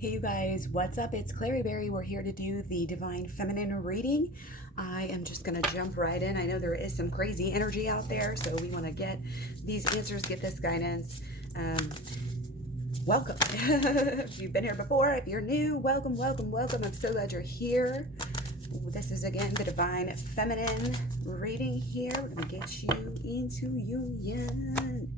Hey you guys, what's up? It's Klaireeberry. We're here to do the Divine Feminine reading. I am just going to jump right in. I know there is some crazy energy out there, so we want to get these answers, get this guidance. Welcome. If you've been here before, if you're new, welcome, welcome, welcome. I'm so glad you're here. This is, again, the Divine Feminine reading here. We're going to get you into union.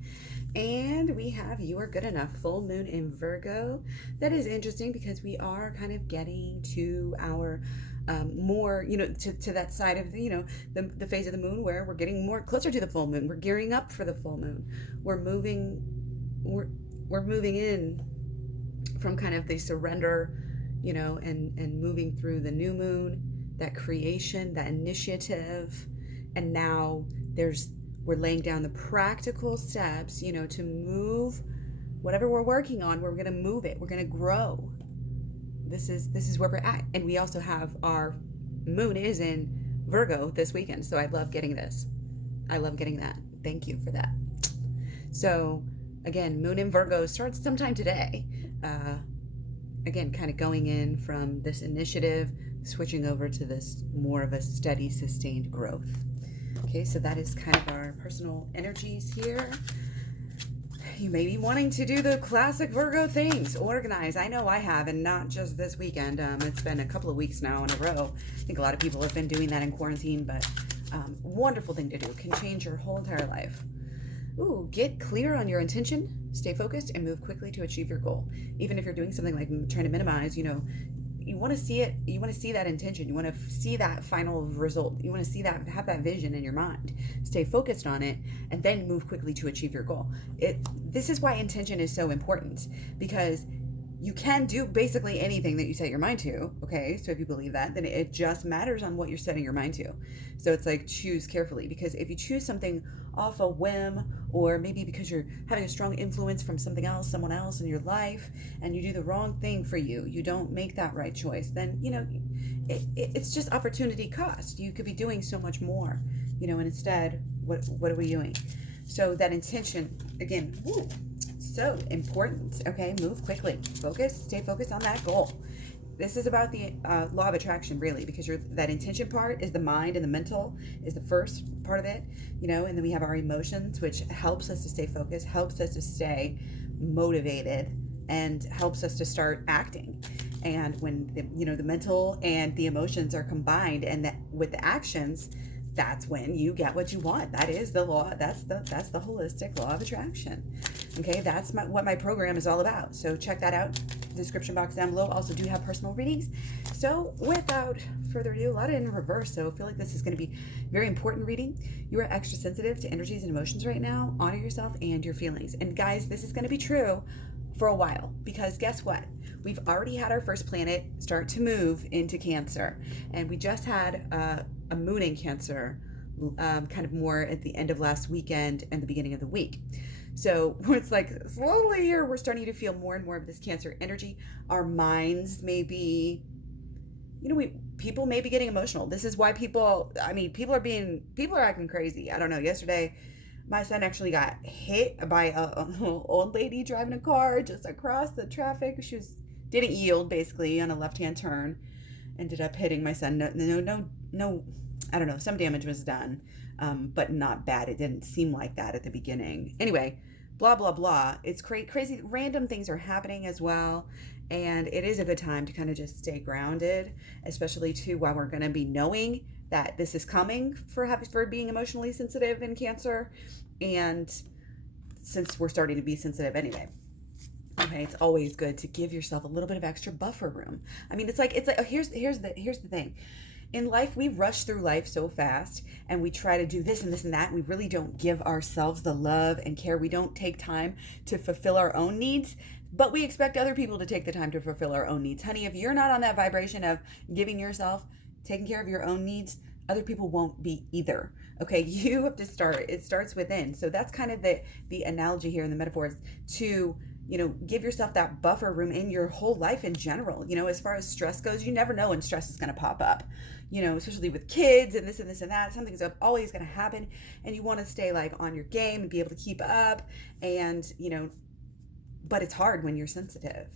And we have You Are Good Enough, full moon in Virgo. That is interesting because we are kind of getting to our more, to that side of, the phase of the moon where we're getting more closer to the full moon. We're gearing up for the full moon. We're moving in from kind of the surrender, and moving through the new moon, that creation, that initiative. And now we're laying down the practical steps, to move whatever we're working on. We're going to move it. We're going to grow. This is where we're at. And we also have our moon is in Virgo this weekend. So I love getting this. I love getting that. Thank you for that. So again, moon in Virgo starts sometime today. Again, kind of going in from this initiative, switching over to this more of a steady, sustained growth. Okay, so that is kind of our personal energies here. You may be wanting to do the classic Virgo things, organize. I know I have, and not just this weekend. It's been a couple of weeks now in a row. I think a lot of people have been doing that in quarantine, but wonderful thing to do. Can change your whole entire life. Ooh, get clear on your intention, stay focused, and move quickly to achieve your goal. Even if you're doing something like trying to minimize, you want to see it. You want to see that intention. You want to see that final result. You want to see that, have that vision in your mind. Stay focused on it, and then move quickly to achieve your goal. This is why intention is so important, because you can do basically anything that you set your mind to. Okay, so if you believe that, then it just matters on what you're setting your mind to. So it's like, choose carefully, because if you choose something off a whim, or maybe because you're having a strong influence from something else, someone else in your life, and you do the wrong thing for you, you don't make that right choice, then it's just opportunity cost. You could be doing so much more, and instead, what are we doing? So that intention, again, so important. Okay, move quickly, stay focused on that goal. This is about the law of attraction, really, because that intention part is the mind, and the mental is the first part of it, and then we have our emotions, which helps us to stay focused, helps us to stay motivated, and helps us to start acting. And when the mental and the emotions are combined, and with the actions, that's when you get what you want. That is the law. That's the holistic law of attraction. Okay, that's what my program is all about. So check that out. Description box down below. Also do have personal readings. So without further ado, a lot in reverse. So I feel like this is going to be very important reading. You are extra sensitive to energies and emotions right now. Honor yourself and your feelings. And guys, this is going to be true for a while, because guess what? We've already had our first planet start to move into Cancer, and we just had a moon in Cancer, kind of more at the end of last weekend and the beginning of the week. So it's like slowly here we're starting to feel more and more of this Cancer energy. Our minds may be, people may be getting emotional. This is why people are acting crazy. I don't know. Yesterday, my son actually got hit by an old lady driving a car just across the traffic. She didn't yield, basically, on a left-hand turn. Ended up hitting my son. No, I don't know. Some damage was done, but not bad. It didn't seem like that at the beginning. Anyway, blah, blah, blah. It's crazy. Random things are happening as well. And it is a good time to kind of just stay grounded, especially too while we're going to be knowing that this is coming for being emotionally sensitive in Cancer. And since we're starting to be sensitive anyway. Okay, it's always good to give yourself a little bit of extra buffer room. I mean, it's like here's the thing. In life, we rush through life so fast, and we try to do this and this and that, and we really don't give ourselves the love and care. We don't take time to fulfill our own needs, but we expect other people to take the time to fulfill our own needs. Honey, if you're not on that vibration of giving yourself, taking care of your own needs, other people won't be either. Okay, you have to start. It starts within. So that's kind of the analogy here in the metaphors to give yourself that buffer room in your whole life in general. As far as stress goes, you never know when stress is going to pop up, especially with kids and this and this and that. Something's always going to happen, and you want to stay like on your game and be able to keep up. And, but it's hard when you're sensitive.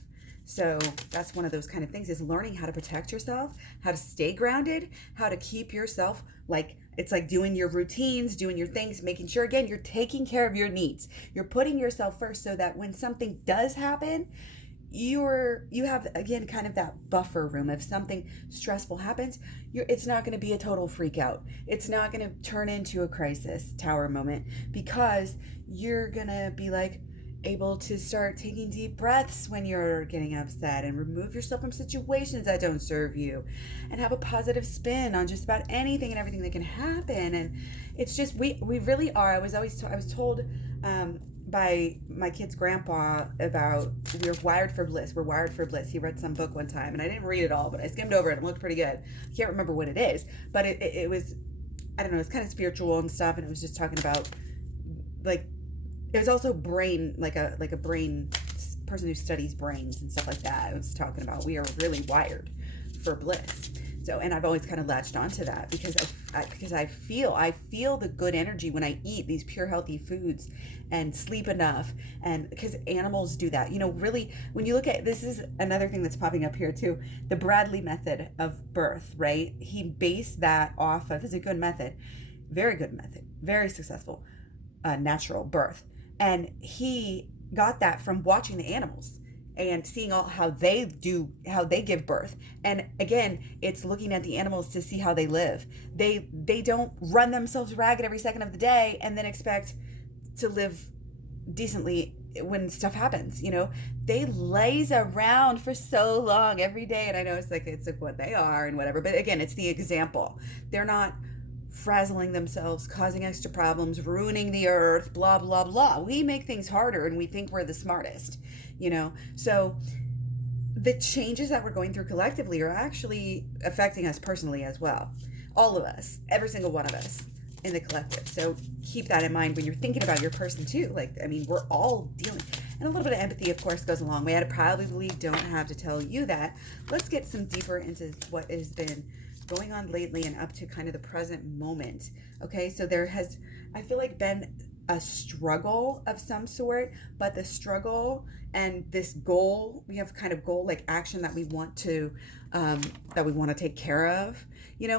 So that's one of those kind of things, is learning how to protect yourself, how to stay grounded, how to keep yourself like, it's like doing your routines, doing your things, making sure, again, you're taking care of your needs. You're putting yourself first so that when something does happen, you have, again, kind of that buffer room. If something stressful happens, it's not going to be a total freak out. It's not going to turn into a crisis tower moment, because you're going to be like able to start taking deep breaths when you're getting upset, and remove yourself from situations that don't serve you, and have a positive spin on just about anything and everything that can happen. And it's just, we really are. I was told by my kid's grandpa about, we're wired for bliss. We're wired for bliss. He read some book one time, and I didn't read it all, but I skimmed over it and it looked pretty good. I can't remember what it is, but it was, I don't know, it's kind of spiritual and stuff, and it was just talking about, like, it was also brain, like a brain person who studies brains and stuff like that. I was talking about, we are really wired for bliss. So, and I've always kind of latched onto that, because I feel the good energy when I eat these pure healthy foods and sleep enough. And because animals do that, really, when you look at, this is another thing that's popping up here too, the Bradley method of birth, right? He based that off of, it's a good method, very good method, very successful, natural birth. And he got that from watching the animals and seeing how they give birth. And again, it's looking at the animals to see how they live. They don't run themselves ragged every second of the day and then expect to live decently when stuff happens. They laze around for so long every day. And I know it's like what they are and whatever, but again, it's the example. They're not frazzling themselves, causing extra problems, ruining the earth, blah, blah, blah. We make things harder and we think we're the smartest, So the changes that we're going through collectively are actually affecting us personally as well. All of us, every single one of us in the collective. So keep that in mind when you're thinking about your person too. We're all dealing, and a little bit of empathy, of course, goes a long way. I probably don't have to tell you that. Let's get some deeper into what has been going on lately and up to kind of the present moment. Okay, so there has, I feel like, been a struggle of some sort, but the struggle and this goal, we have kind of goal like action that we want to take care of, and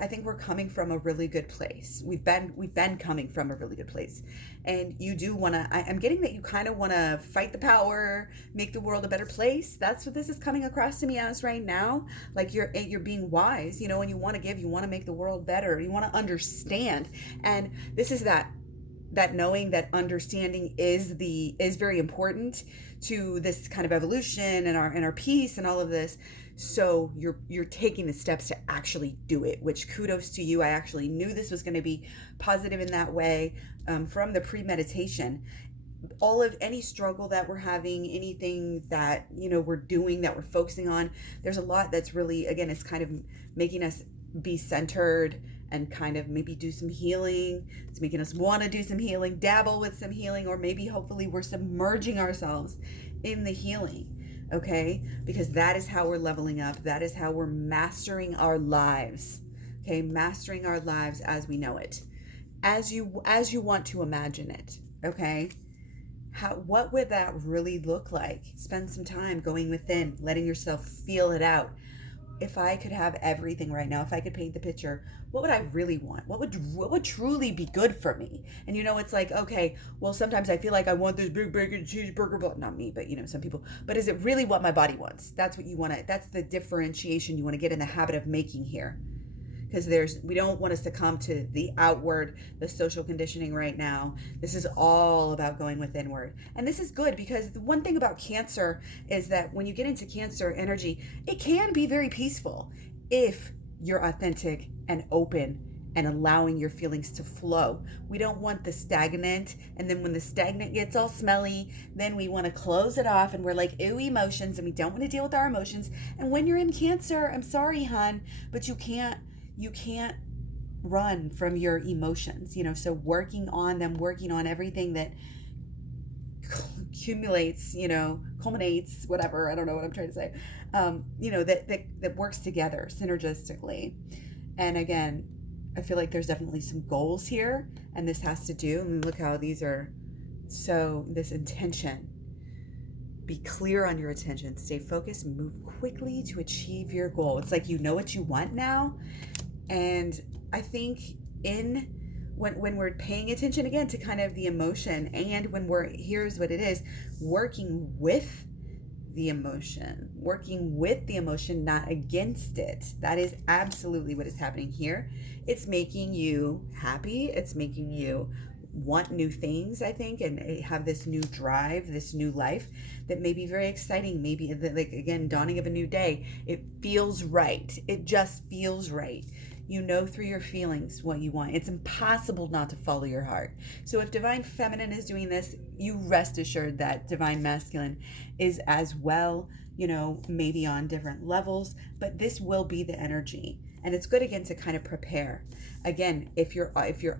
I think we're coming from a really good place. We've been coming from a really good place, and you do want to, I'm getting that you kind of want to fight the power, make the world a better place. That's what this is coming across to me as right now. Like you're being wise, and you want to give, you want to make the world better, you want to understand. And this is that knowing that understanding is very important to this kind of evolution and our peace and all of this. So you're taking the steps to actually do it, which kudos to you. I actually knew this was going to be positive in that way, from the premeditation. All of any struggle that we're having, anything that we're doing, that we're focusing on, there's a lot that's really, again, it's kind of making us be centered and kind of maybe do some healing. It's making us want to do some healing, dabble with some healing, or maybe hopefully we're submerging ourselves in the healing. Okay, because that is how we're leveling up. That is how we're mastering our lives. Okay, mastering our lives as we know it, as you want to imagine it. Okay, what would that really look like? Spend some time going within, letting yourself feel it out. If I could have everything right now, if I could paint the picture, what would I really want? What would truly be good for me? And it's like, okay, well, sometimes I feel like I want this big bacon cheeseburger, but not me, but some people. But is it really what my body wants? That's what you want to, that's the differentiation you want to get in the habit of making here. Because we don't want to succumb to the outward, the social conditioning right now. This is all about going withinward. And this is good, because the one thing about Cancer is that when you get into Cancer energy, it can be very peaceful if you're authentic and open and allowing your feelings to flow. We don't want the stagnant, and then when the stagnant gets all smelly, then we want to close it off, and we're like, ooh, emotions, and we don't want to deal with our emotions. And when you're in Cancer, I'm sorry, hon, but you can't run from your emotions, so working on them, working on everything that accumulates, culminates, whatever, I don't know what I'm trying to say, that works together synergistically. And again, I feel like there's definitely some goals here, and this has to do, look how these are, so this intention Be clear on your attention, stay focused, move quickly to achieve your goal. It's like you know what you want now. And I think when we're paying attention again to kind of the emotion, and when here's what it is, working with the emotion, not against it. That is absolutely what is happening here. It's making you happy. It's making you want new things, I think, and have this new drive, this new life that may be very exciting. Maybe like, again, dawning of a new day. It feels right. It just feels right. You know through your feelings what you want. It's impossible not to follow your heart. So if Divine Feminine is doing this, you rest assured that Divine Masculine is as well, maybe on different levels, but this will be the energy. And it's good, again, to kind of prepare. Again, if you're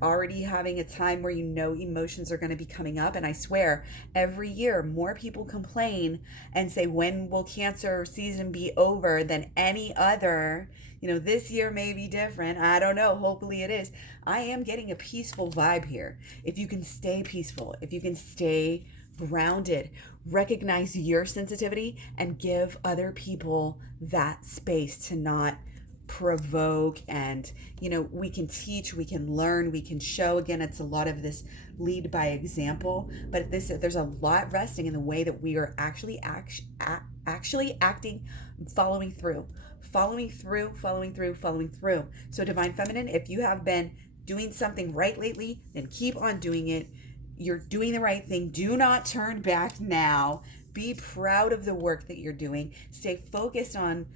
already having a time where emotions are going to be coming up, and I swear every year more people complain and say, when will Cancer season be over than any other? This year may be different. I don't know. Hopefully it is. I am getting a peaceful vibe here. If you can stay peaceful, if you can stay grounded, recognize your sensitivity, and give other people that space to not provoke, and we can teach, we can learn, we can show. Again, it's a lot of this lead by example, but there's a lot resting in the way that we are actually acting, following through. So Divine Feminine, if you have been doing something right lately, then keep on doing it. You're doing the right thing. Do not turn back now. Be proud of the work that you're doing. Stay focused on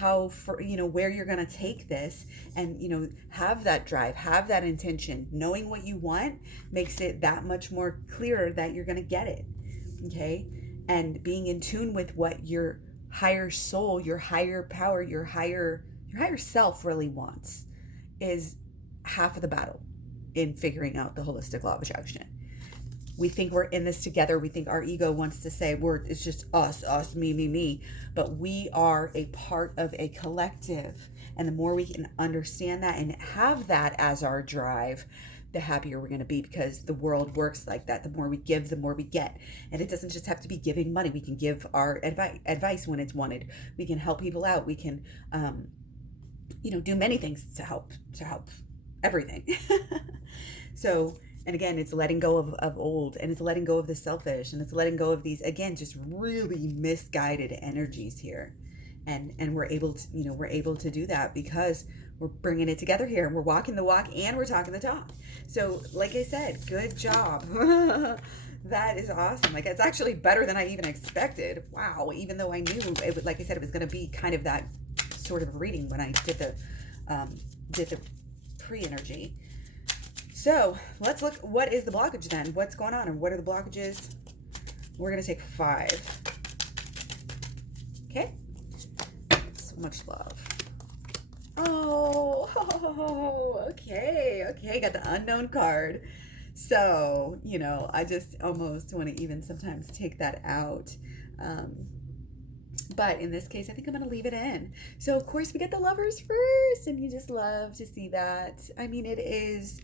where you're going to take this, and have that drive, have that intention. Knowing what you want makes it that much more clearer that you're going to get it. Okay? And being in tune with what your higher soul, your higher power, your higher self really wants is half of the battle in figuring out the holistic law of attraction. We think we're in this together. We think our ego wants to say it's just us, me. But we are a part of a collective. And the more we can understand that and have that as our drive, the happier we're going to be, because the world works like that. The more we give, the more we get. And it doesn't just have to be giving money. We can give our advice when it's wanted. We can help people out. We can, do many things to help everything. So, and again, it's letting go of old, and it's letting go of the selfish, and it's letting go of these, again, just really misguided energies here. And we're able to do that because we're bringing it together here, and we're walking the walk, and we're talking the talk. So like I said, good job. That is awesome. Like, it's actually better than I even expected. Wow. Even though I knew it would, like I said, it was going to be kind of that sort of reading when I did the pre-energy. So let's look, what is the blockage then? What's going on, and what are the blockages? We're going to take 5. Okay. So much love. Oh, okay. Got the unknown card. So, I just almost want to even sometimes take that out. But in this case, I think I'm going to leave it in. So, of course, we get the Lovers first, and you just love to see that. I mean, it is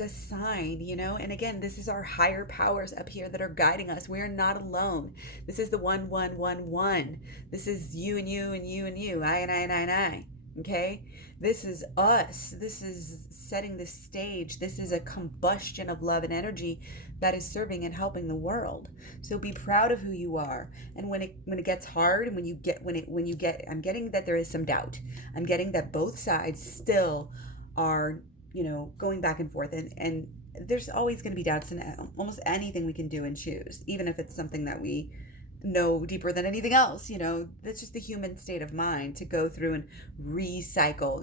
a sign, and again, this is our higher powers up here that are guiding us. We are not alone. This is the 1-1-1-1. This is you and you and you and you, I and I and I and I. Okay, this is us. This is setting the stage. This is a combustion of love and energy that is serving and helping the world. So be proud of who you are. And when it gets hard, and when you get, I'm getting that there is some doubt. I'm getting that both sides still are, going back and forth, and there's always going to be doubts in almost anything we can do and choose, even if it's something that we know deeper than anything else. That's just the human state of mind, to go through and recycle,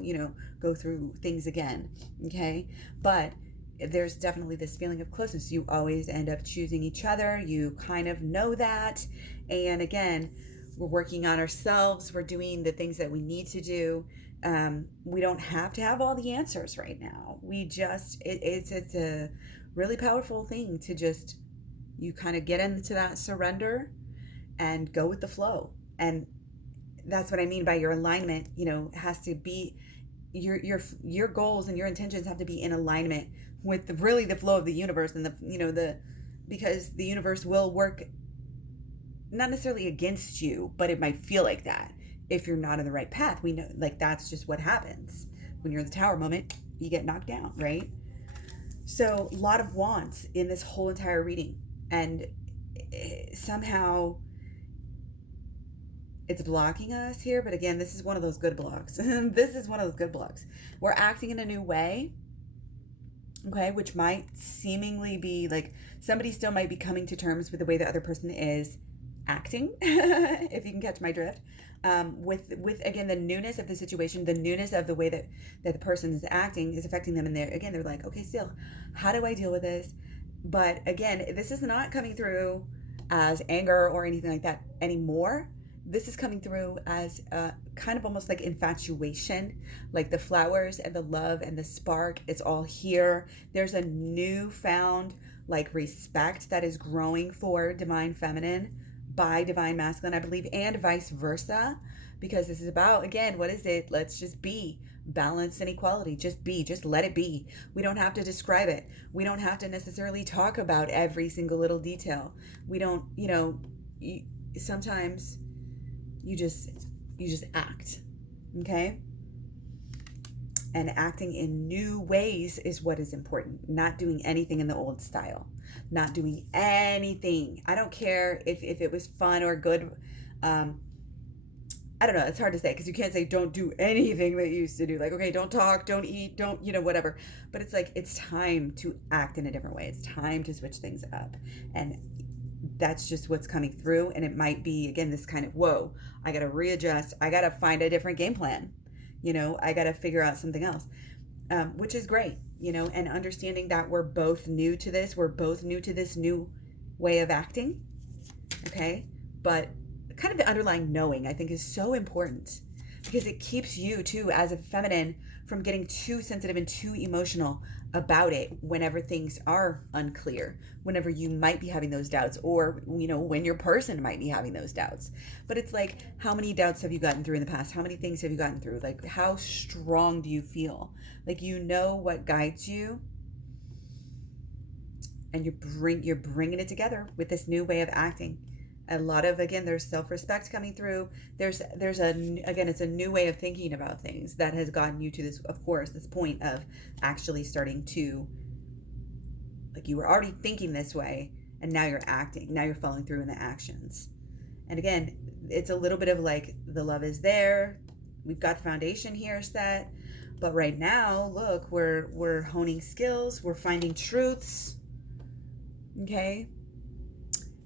go through things again. Okay. But there's definitely this feeling of closeness. You always end up choosing each other. You kind of know that. And again, we're working on ourselves. We're doing the things that we need to do. We don't have to have all the answers right now. We just, it's a really powerful thing to just, you kind of get into that surrender and go with the flow. And that's what I mean by your alignment, has to be, your goals and your intentions have to be in alignment with the flow of the universe, and because the universe will work not necessarily against you, but it might feel like that if you're not in the right path. We know, like, that's just what happens when you're in the tower moment. You get knocked down, right? So a lot of wants in this whole entire reading, and somehow it's blocking us here. But again, this is one of those good blocks. This is one of those good blocks. We're acting in a new way, okay, which might seemingly be like somebody still might be coming to terms with the way the other person is acting, if you can catch my drift. With again, the newness of the situation, the newness of the way that the person is acting is affecting them. And they're like, okay, still, how do I deal with this? But again, this is not coming through as anger or anything like that anymore. This is coming through as kind of almost like infatuation, like the flowers and the love and the spark. It's all here. There's a newfound like respect that is growing for divine feminine by divine masculine, I believe, and vice versa, because this is about, again, what is it? Let's just be. Balance and equality. Just be. Just let it be. We don't have to describe it. We don't have to necessarily talk about every single little detail. We don't, sometimes you just act, okay? And acting in new ways is what is important. Not doing anything in the old style. Not doing anything. I don't care if it was fun or good. I don't know. It's hard to say because you can't say don't do anything that you used to do. Like, okay, don't talk, don't eat, don't, whatever. But it's like, it's time to act in a different way. It's time to switch things up. And that's just what's coming through. And it might be, again, this kind of, whoa, I got to readjust. I got to find a different game plan. I got to figure out something else, which is great, and understanding that we're both new to this. We're both new to this new way of acting. Okay. But kind of the underlying knowing, I think, is so important because it keeps you too, as a feminine, from getting too sensitive and too emotional about it whenever things are unclear, whenever you might be having those doubts, or, when your person might be having those doubts. But it's like, how many doubts have you gotten through in the past? How many things have you gotten through? Like, how strong do you feel? Like, what guides you, and you're bringing it together with this new way of acting. A lot of, again, there's self-respect coming through. It's a new way of thinking about things that has gotten you to this, of course, this point of actually starting to, like, you were already thinking this way and now you're acting, now you're following through in the actions. And again, it's a little bit of like, the love is there. We've got the foundation here set, but right now, look, we're honing skills. We're finding truths. Okay.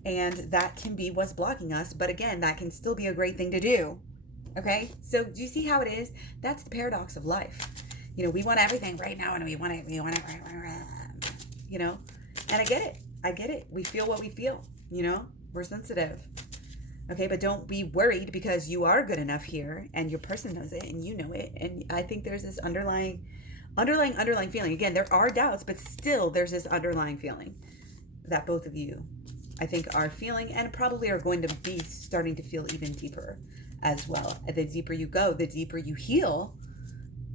And that can be what's blocking us. But again, that can still be a great thing to do. Okay? So do you see how it is? That's the paradox of life. We want everything right now, and we want it, and I get it. We feel what we feel, we're sensitive. Okay? But don't be worried, because you are good enough here, and your person knows it, and you know it. And I think there's this underlying feeling. Again, there are doubts, but still there's this underlying feeling that both of you, I think, are feeling, and probably are going to be starting to feel even deeper as well. The deeper you go, the deeper you heal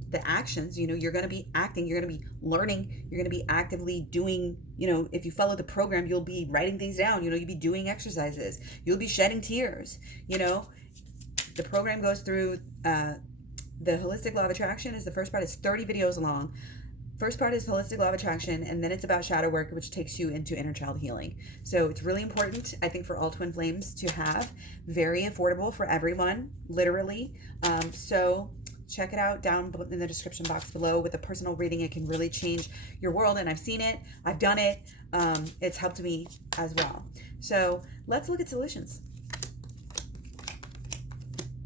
the actions. You're going to be acting, you're going to be learning, you're going to be actively doing, if you follow the program, you'll be writing things down, you'll be doing exercises, you'll be shedding tears. The program goes through the holistic law of attraction. The first part is 30 videos long. First part is holistic law of attraction, and then it's about shadow work, which takes you into inner child healing. So it's really important, I think, for all twin flames to have. Very affordable for everyone, literally. So check it out down in the description box below. With a personal reading, it can really change your world, and I've seen it. I've done it. It's helped me as well. So let's look at solutions.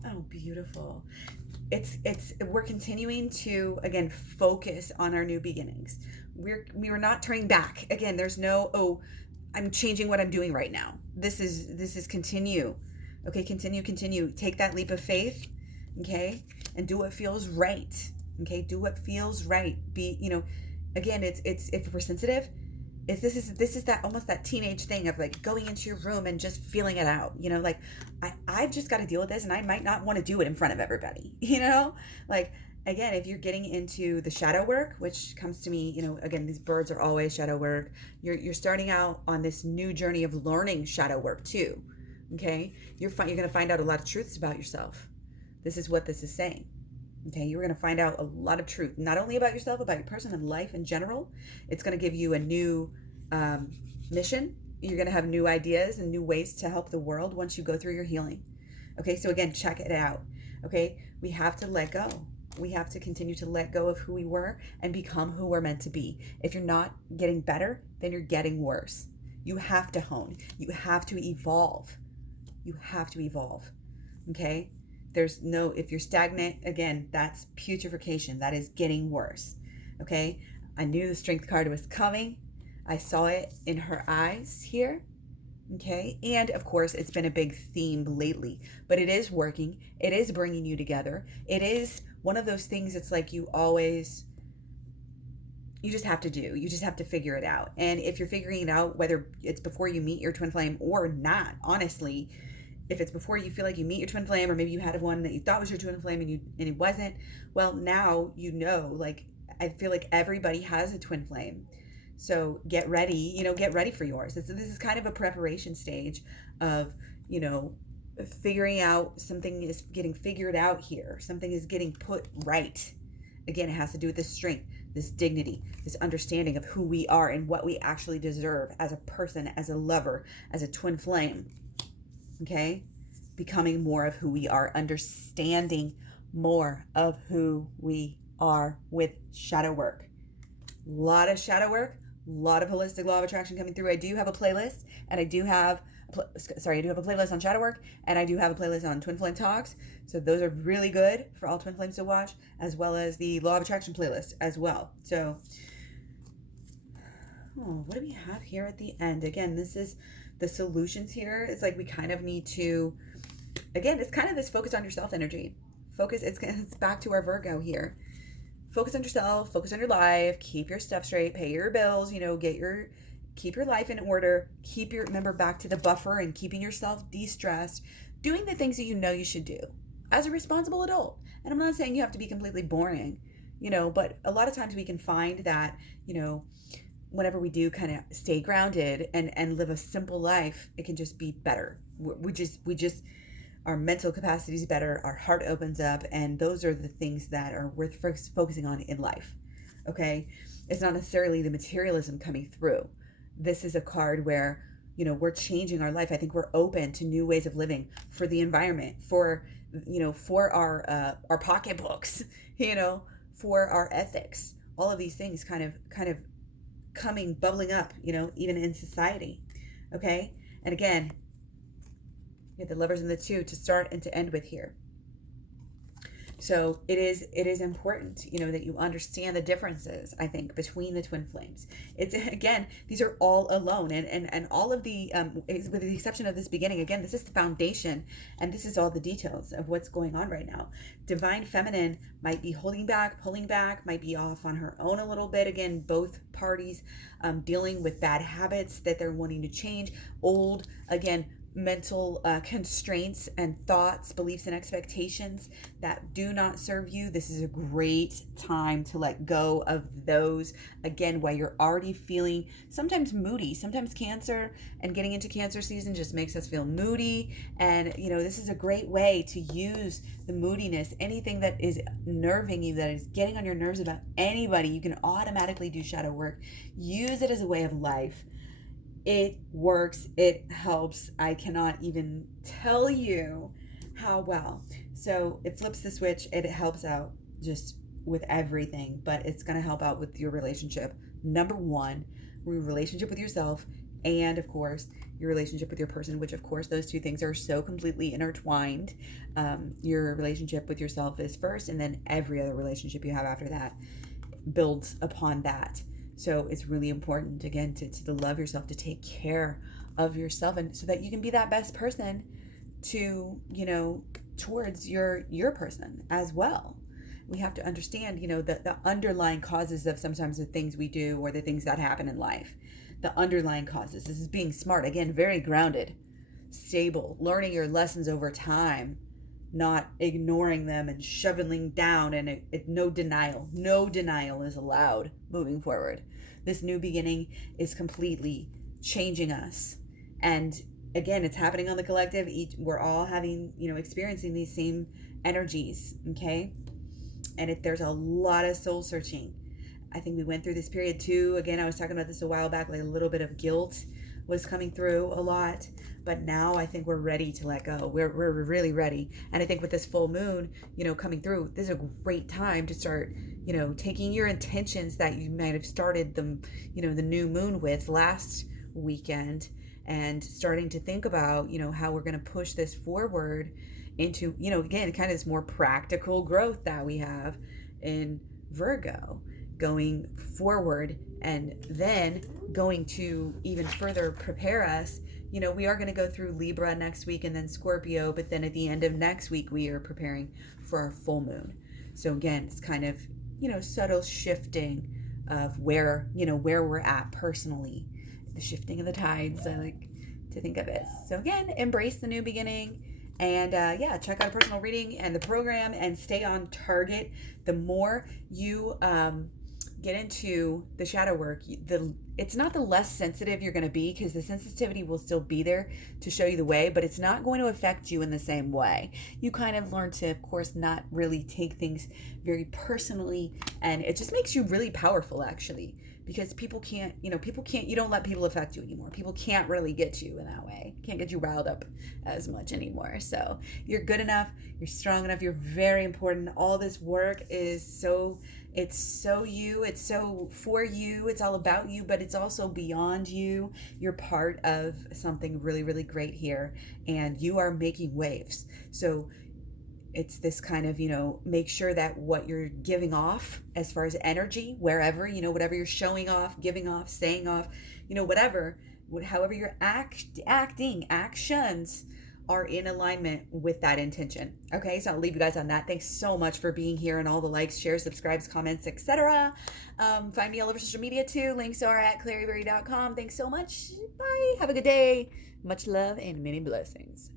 Oh, beautiful. We're continuing to, again, focus on our new beginnings. We are not turning back. Again, there's no, I'm changing what I'm doing right now. This is continue. Okay, continue. Take that leap of faith, okay, and do what feels right. Okay, do what feels right. Be, again, it's if we're sensitive, this is that almost that teenage thing of like going into your room and just feeling it out, like I've just got to deal with this, and I might not want to do it in front of everybody, like, again, if you're getting into the shadow work, which comes to me, again, these birds are always shadow work. You're starting out on this new journey of learning shadow work too. Okay, you're going to find out a lot of truths about yourself. This is what this is saying. Okay, you're going to find out a lot of truth, not only about yourself, about your person and life in general. It's going to give you a new mission. You're going to have new ideas and new ways to help the world once you go through your healing. Okay, so again, check it out. Okay, we have to let go. We have to continue to let go of who we were and become who we're meant to be. If you're not getting better, then you're getting worse. You have to hone. You have to evolve. You have to evolve. Okay? There's no, if you're stagnant, again, that's putrefaction. That is getting worse. Okay? I knew the strength card was coming. I saw it in her eyes here. Okay? And of course, it's been a big theme lately, but it is working. It is bringing you together. It is one of those things. It's like you just have to do. You just have to figure it out. And if you're figuring it out, whether it's before you meet your twin flame or not, honestly, if it's before you feel like you meet your twin flame, or maybe you had one that you thought was your twin flame and it wasn't, well, now you know, like, I feel like everybody has a twin flame. So get ready, get ready for yours. This is kind of a preparation stage of, figuring out something is getting figured out here. Something is getting put right. Again, it has to do with this strength, this dignity, this understanding of who we are and what we actually deserve as a person, as a lover, as a twin flame. Okay? Becoming more of who we are, understanding more of who we are with shadow work. A lot of shadow work, a lot of holistic law of attraction coming through. I do have a playlist, and I do have a playlist on shadow work, and I do have a playlist on twin flame talks. So those are really good for all twin flames to watch, as well as the law of attraction playlist as well. So, what do we have here at the end? Again, this is the solutions here. It's like we kind of need to, again, it's kind of this focus on yourself energy. It's back to our Virgo here. Focus on yourself, focus on your life, keep your stuff straight, pay your bills, keep your life in order, remember back to the buffer and keeping yourself de-stressed, doing the things that you should do as a responsible adult. And I'm not saying you have to be completely boring, but a lot of times we can find that, whenever we do kind of stay grounded and live a simple life, it can just be better. We just our mental capacity is better, our heart opens up, and those are the things that are worth focusing on in life. Okay? It's not necessarily the materialism coming through. This is a card where, we're changing our life. I think we're open to new ways of living, for the environment, for our pocketbooks, for our ethics. All of these things kind of bubbling up, even in society. Okay? And again, you have the Lovers and the Two to start and to end with here. So it is important, that you understand the differences, I think, between the twin flames. It's, again, these are all alone, and all of the, with the exception of this beginning, again, this is the foundation, and this is all the details of what's going on right now. Divine Feminine might be holding back, pulling back, might be off on her own a little bit. Again, both parties dealing with bad habits that they're wanting to change, old, again, mental constraints and thoughts, beliefs, and expectations that do not serve you. This is a great time to let go of those. Again, while you're already feeling sometimes moody, sometimes Cancer, and getting into Cancer season just makes us feel moody. And, this is a great way to use the moodiness, anything that is nerving you, that is getting on your nerves about anybody. You can automatically do shadow work. Use it as a way of life. It works. It helps. I cannot even tell you how well. So it flips the switch. It helps out just with everything, but it's going to help out with your relationship. Number one, your relationship with yourself, and of course, your relationship with your person, which of course, those two things are so completely intertwined. Your relationship with yourself is first, and then every other relationship you have after that builds upon that. So it's really important, again, to love yourself, to take care of yourself, and so that you can be that best person to, towards your person as well. We have to understand, the underlying causes of sometimes the things we do or the things that happen in life. The underlying causes. This is being smart. Again, very grounded, stable, learning your lessons over time, not ignoring them and shoveling down, and no denial. No denial is allowed moving forward. This new beginning is completely changing us, and again, it's happening on the collective. We're all having, experiencing these same energies, okay? And there's a lot of soul searching. I think we went through this period too. Again, I was talking about this a while back, like a little bit of guilt was coming through a lot. But now I think we're ready to let go. We're really ready. And I think with this full moon, coming through, this is a great time to start, taking your intentions that you might have started the new moon with last weekend, and starting to think about, how we're going to push this forward into, again, kind of this more practical growth that we have in Virgo going forward, and then going to even further prepare us. We are going to go through Libra next week and then Scorpio, but then at the end of next week, we are preparing for our full moon. So again, it's kind of, subtle shifting of where we're at personally, the shifting of the tides, I like to think of it. So again, embrace the new beginning. And check out a personal reading and the program, and stay on target. The more you get into the shadow work, it's not the less sensitive you're going to be, because the sensitivity will still be there to show you the way, but it's not going to affect you in the same way. You kind of learn to, of course, not really take things very personally, and it just makes you really powerful, actually, because people can't, you don't let people affect you anymore. People can't really get you in that way. Can't get you riled up as much anymore. So you're good enough. You're strong enough. You're very important. All this work is it's so for you. It's all about you, but it's also beyond you. You're part of something really, really great here, and you are making waves. So it's this kind of, make sure that what you're giving off as far as energy, wherever, whatever you're showing off, giving off, saying off, however you're acting, actions are in alignment with that intention. Okay, so I'll leave you guys on that. Thanks so much for being here, and all the likes, shares, subscribes, comments, etc. Find me all over social media too. Links are at Klaireeberry.com. Thanks so much. Bye. Have a good day. Much love and many blessings.